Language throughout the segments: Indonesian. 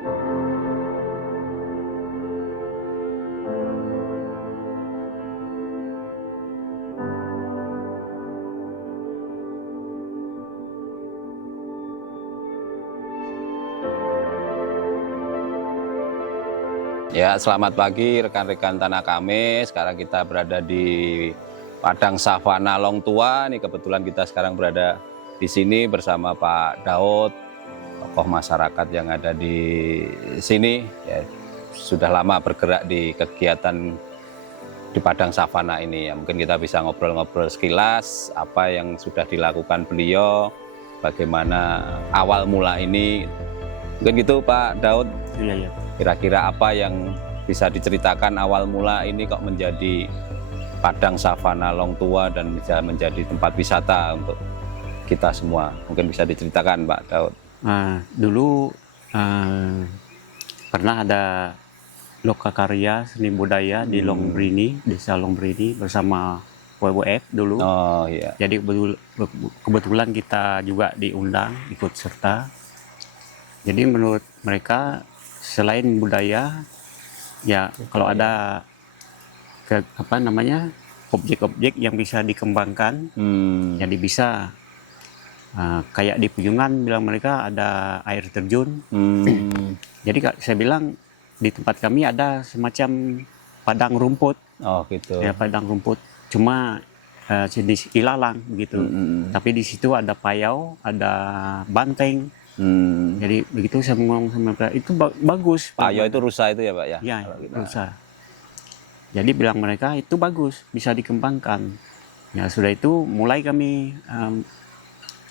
Ya, selamat pagi rekan-rekan Tanah Kami. Sekarang kita berada di Padang Savana Long Tua. Ini kebetulan kita sekarang berada di sini bersama Pak Daud, tokoh masyarakat yang ada di sini. Ya, sudah lama bergerak di kegiatan di Padang Savana ini. Ya, mungkin kita bisa ngobrol-ngobrol sekilas apa yang sudah dilakukan beliau, bagaimana awal mula ini. Mungkin gitu Pak Daud. Iya, iya. Kira-kira apa yang bisa diceritakan awal mula ini kok menjadi Padang Savana Long Tua dan bisa menjadi tempat wisata untuk kita semua? Mungkin bisa diceritakan Pak Daud. Dulu pernah ada lokakarya seni budaya di Longbrini, desa Longbrini bersama WWF dulu. Oh iya. Jadi kebetulan kita juga diundang ikut serta. Jadi menurut mereka selain budaya, ya kalau ada objek-objek yang bisa dikembangkan, jadi bisa kayak di Piyungan bilang mereka ada air terjun. Jadi saya bilang di tempat kami ada semacam padang rumput. Oh gitu. Ya, padang rumput, cuma jenis ilalang begitu. Tapi di situ ada payau, ada banteng. Jadi begitu saya ngomong sama mereka, itu bagus. Payau itu rusa itu ya Pak ya? Ya, rusa. Jadi bilang mereka itu bagus, bisa dikembangkan. Ya sudah itu mulai kami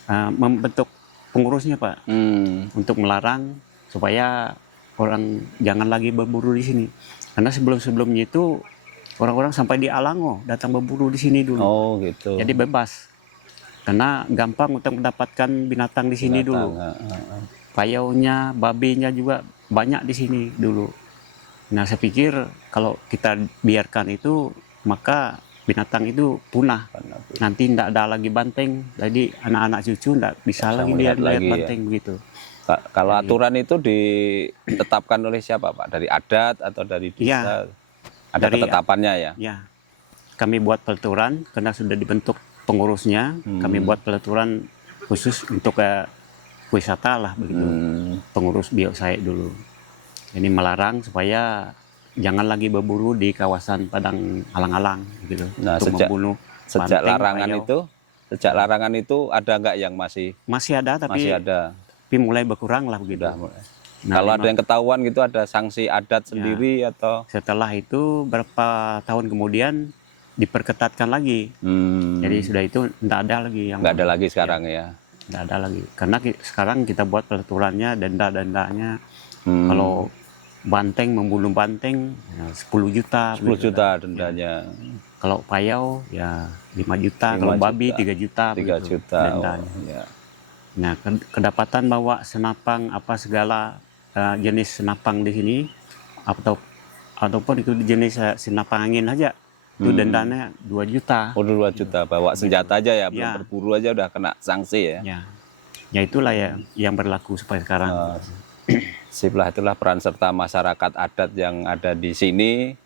membentuk pengurusnya Pak, untuk melarang supaya orang jangan lagi berburu di sini. Karena sebelum-sebelumnya itu orang-orang sampai di Alango datang berburu di sini dulu. Oh gitu. Jadi bebas. Karena gampang untuk mendapatkan binatang di sini dulu. Payaunya, babinya juga banyak di sini dulu. Nah, saya pikir kalau kita biarkan itu, maka binatang itu punah. Nanti tidak ada lagi banteng, jadi anak-anak cucu tidak bisa lagi lihat banteng begitu. Kalau aturan itu ditetapkan oleh siapa Pak? Dari adat atau dari desa? Ya, ada ketetapannya ya? Ya, kami buat pelaturan karena sudah dibentuk pengurusnya. Kami buat pelaturan khusus untuk wisata lah begitu. Pengurus biosai dulu. Ini melarang supaya jangan lagi berburu di kawasan Padang Alang-alang gitu. Nah, untuk membunuh sejak banteng, sejak larangan itu ada nggak yang masih ada tapi mulai berkurang lah begitu. Nah, kalau ada yang ketahuan gitu ada sanksi adat sendiri atau setelah itu berapa tahun kemudian diperketatkan lagi. Jadi sudah itu tidak ada lagi yang nggak ada lagi sekarang ya. Tidak ada lagi karena sekarang kita buat peraturannya, denda-dendanya. Kalau banteng membunuh banteng ya 10 juta. 10 juta dendanya. Kalau payau ya 5 juta, kalau babi 3 juta. 3 juta dendanya. Oh, ya. Nah, kedapatan bawa senapang apa segala jenis senapang di sini ataupun itu jenis senapang angin aja. Itu dendanya 2 juta. Oh, 2 juta. Bawa senjata aja ya, belum berburu aja udah kena sanksi ya. Ya itulah ya yang berlaku sampai sekarang. Sip lah, itulah peran serta masyarakat adat yang ada di sini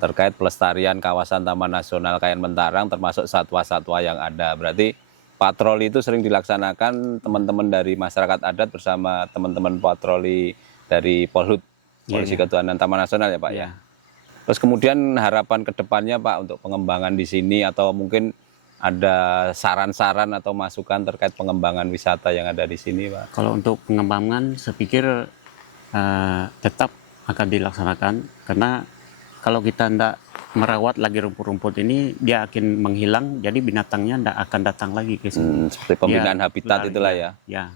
terkait pelestarian kawasan Taman Nasional Kayen Mentarang termasuk satwa-satwa yang ada. Berarti patroli itu sering dilaksanakan teman-teman dari masyarakat adat bersama teman-teman patroli dari Polhut, Polisi Ketuhanan Taman Nasional ya Pak ya. Terus kemudian harapan kedepannya Pak untuk pengembangan di sini atau mungkin ada saran-saran atau masukan terkait pengembangan wisata yang ada di sini Pak? Kalau untuk pengembangan saya pikir tetap akan dilaksanakan karena kalau kita tidak merawat lagi rumput-rumput ini dia akan menghilang, jadi binatangnya tidak akan datang lagi ke sini. Seperti pembinaan habitat itulah ya. Ya.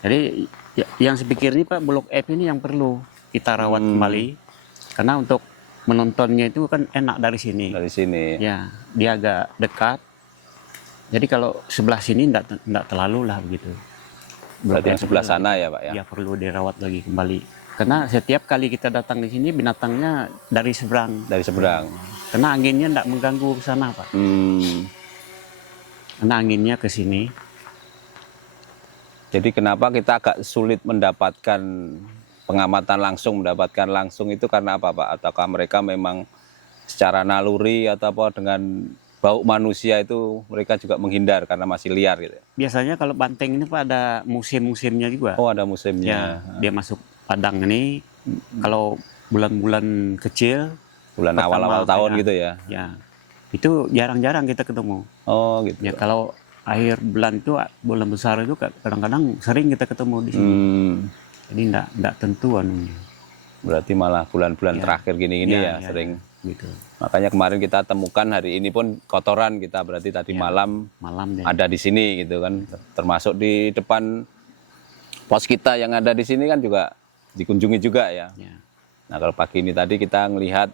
Jadi yang saya pikir ini Pak, Blok F ini yang perlu kita rawat kembali karena untuk menontonnya itu kan enak dari sini. Dari sini. Ya, dia agak dekat. Jadi kalau sebelah sini tidak terlalu lah begitu. Berarti yang sebelah sana ya Pak ya? Ya perlu dirawat lagi kembali. Karena setiap kali kita datang di sini binatangnya dari seberang. Dari seberang. Karena anginnya tidak mengganggu ke sana Pak. Karena anginnya ke sini. Jadi kenapa kita agak sulit mendapatkan pengamatan langsung, mendapatkan langsung itu karena apa Pak? Ataukah mereka memang secara naluri atau apa dengan bau manusia itu mereka juga menghindar karena masih liar gitu? Biasanya kalau banteng ini Pak ada musim-musimnya juga. Oh ada Ya, musimnya. dia masuk padang ini kalau bulan-bulan kecil, Bulan pertama, awal-awal tahun ya. gitu ya? ya itu jarang-jarang kita ketemu. Oh gitu. Ya kalau akhir bulan itu, bulan besar itu kadang-kadang sering kita ketemu di sini. Jadi enggak tentu anunya. Berarti malah bulan-bulan Ya. terakhir gini-gini ya, sering. Gitu. Makanya kemarin kita temukan hari ini pun kotoran kita, berarti tadi malam Malam deh. ada di sini gitu kan. Termasuk di depan pos kita yang ada di sini kan juga dikunjungi juga ya. Ya. Nah kalau pagi ini tadi kita melihat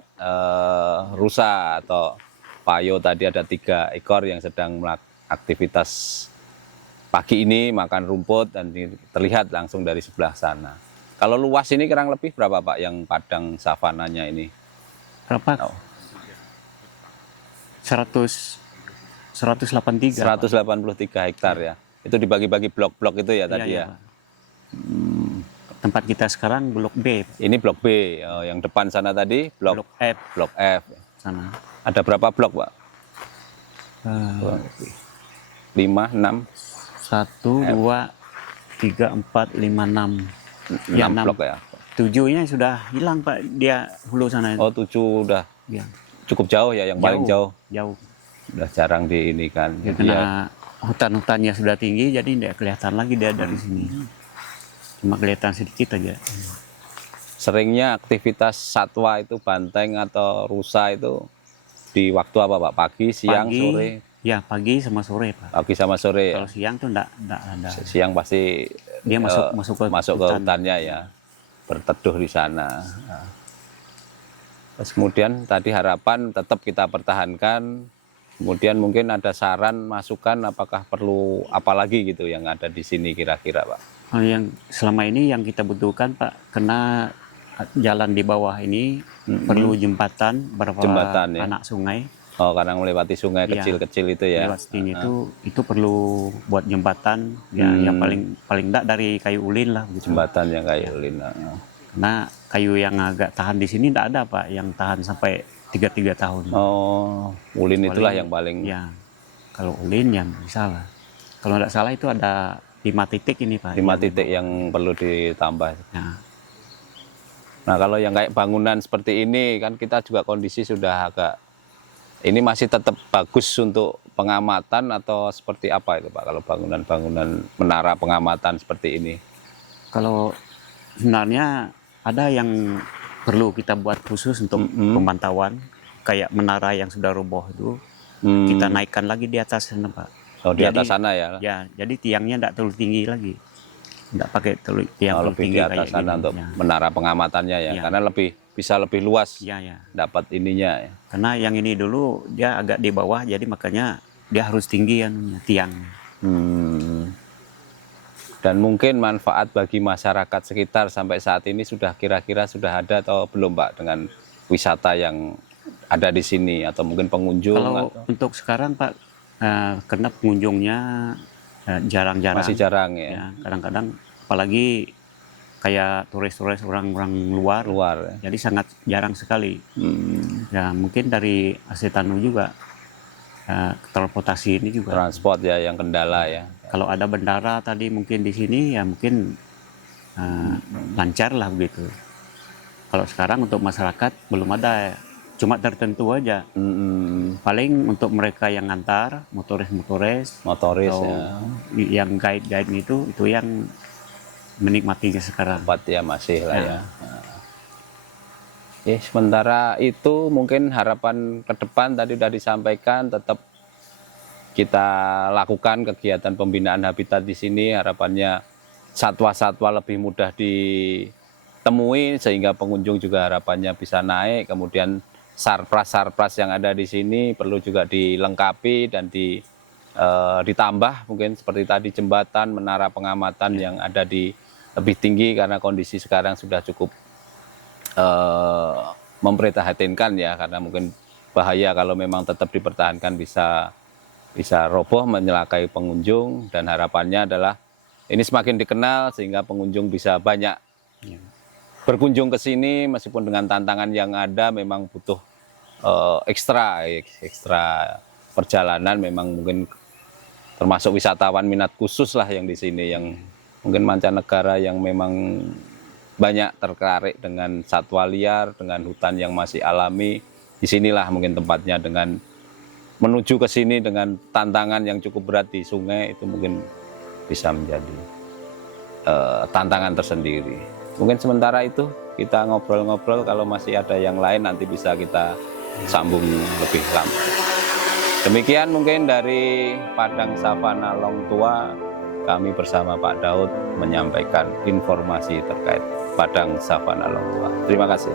rusa atau payo tadi ada 3 ekor yang sedang melakukan aktivitas pagi ini makan rumput dan terlihat langsung dari sebelah sana. Kalau luas ini kurang lebih berapa Pak yang padang savananya ini? Berapa? Oh. 183. 183 hektar ya. Itu dibagi-bagi blok-blok itu ya tadi Iya, ya. Pak. Tempat kita sekarang blok B, Pak. Ini blok B, oh, yang depan sana tadi Blok F blok F. sana. Ada berapa blok Pak? 5, 6, 1, 2, 3, 4, 5, 6. 6 blok ya. 7-nya sudah hilang Pak, dia hulu sana. Oh 7 udah Ya, cukup jauh ya, yang paling jauh. Jauh. Udah jarang di ini kan. Ya, Jadi ya, karena hutan-hutannya sudah tinggi, jadi tidak kelihatan lagi dia dari sini. Cuma kelihatan sedikit aja. seringnya aktivitas satwa itu banteng atau rusa itu di waktu apa Pak? Pagi, siang, Pagi, sore? ya pagi sama sore Pak. Pagi sama sore ya. Kalau siang tuh enggak ada. Siang pasti Dia masuk ke hutan. hutannya ya, berteduh di sana. Nah. Terus kemudian tadi harapan tetap kita pertahankan. Kemudian mungkin ada saran, masukan, apakah perlu apa lagi gitu yang ada di sini kira-kira Pak? Yang selama ini yang kita butuhkan Pak, karena jalan di bawah ini perlu jembatan berapa Jembatan, ya. anak sungai. Oh, karena melewati sungai Iya. kecil-kecil itu ya. Lewat sini itu perlu buat jembatan ya, yang paling enggak dari kayu ulin lah gitu. Jembatan yang kayak ulin. Karena kayu yang agak tahan di sini enggak ada Pak, yang tahan sampai 3 tahun. Oh, ulin itulah yang paling. Ya, kalau ulin ya bisa lah. Kalau enggak salah itu ada 5 titik ini Pak. 5 titik yang perlu ditambah. Ya. Nah, kalau yang kayak bangunan seperti ini kan kita juga kondisi sudah agak, ini masih tetap bagus untuk pengamatan atau seperti apa itu Pak? Kalau bangunan-bangunan menara pengamatan seperti ini. Kalau sebenarnya ada yang perlu kita buat khusus untuk pemantauan, kayak menara yang sudah roboh itu kita naikkan lagi di atas sana Pak. Oh, di atas sana ya? Ya, jadi tiangnya tidak terlalu tinggi lagi. Tidak pakai tiang terlalu Lebih tinggi di atas kayak sana gini. untuk Ya. menara pengamatannya ya, Ya. karena bisa lebih luas Ya, ya. dapat ininya ya. Karena yang ini dulu dia agak di bawah, jadi makanya dia harus tinggi anunya, tiang. Dan mungkin manfaat bagi masyarakat sekitar sampai saat ini sudah kira-kira sudah ada atau belum Pak dengan wisata yang ada di sini atau mungkin pengunjung? Kalau untuk sekarang Pak, karena pengunjungnya jarang-jarang. Masih jarang ya? Ya, kadang-kadang apalagi kayak turis-turis orang-orang luar, Luar. jadi sangat jarang sekali. Ya mungkin dari Asetanu juga transportasi ini juga. Transport ya yang kendala ya. Kalau ada bandara tadi mungkin di sini ya mungkin lancar lah begitu. Kalau sekarang untuk masyarakat belum ada, cuma tertentu aja. Paling untuk mereka yang ngantar, motoris Motoris atau ya. yang guide itu yang menikmatinya sekarang. Tempat ya masih lah ya. Sementara itu mungkin harapan ke depan tadi sudah disampaikan, tetap kita lakukan kegiatan pembinaan habitat di sini. Harapannya satwa-satwa lebih mudah ditemui sehingga pengunjung juga harapannya bisa naik. Kemudian sarpras-sarpras yang ada di sini perlu juga dilengkapi dan ditambah mungkin seperti tadi jembatan, menara pengamatan yang ada di lebih tinggi karena kondisi sekarang sudah cukup memprihatinkan ya, karena mungkin bahaya kalau memang tetap dipertahankan bisa roboh menyelakai pengunjung, dan harapannya adalah ini semakin dikenal sehingga pengunjung bisa banyak berkunjung ke sini meskipun dengan tantangan yang ada memang butuh ekstra perjalanan, memang mungkin termasuk wisatawan minat khusus lah yang di sini, yang mungkin mancanegara yang memang banyak tertarik dengan satwa liar, dengan hutan yang masih alami. Disinilah mungkin tempatnya, dengan menuju ke sini dengan tantangan yang cukup berat di sungai itu mungkin bisa menjadi tantangan tersendiri. Mungkin sementara itu kita ngobrol-ngobrol, kalau masih ada yang lain nanti bisa kita sambung lebih lama. Demikian mungkin dari Padang Savana Longtua, kami bersama Pak Daud menyampaikan informasi terkait Padang Savana Longtua. Terima kasih.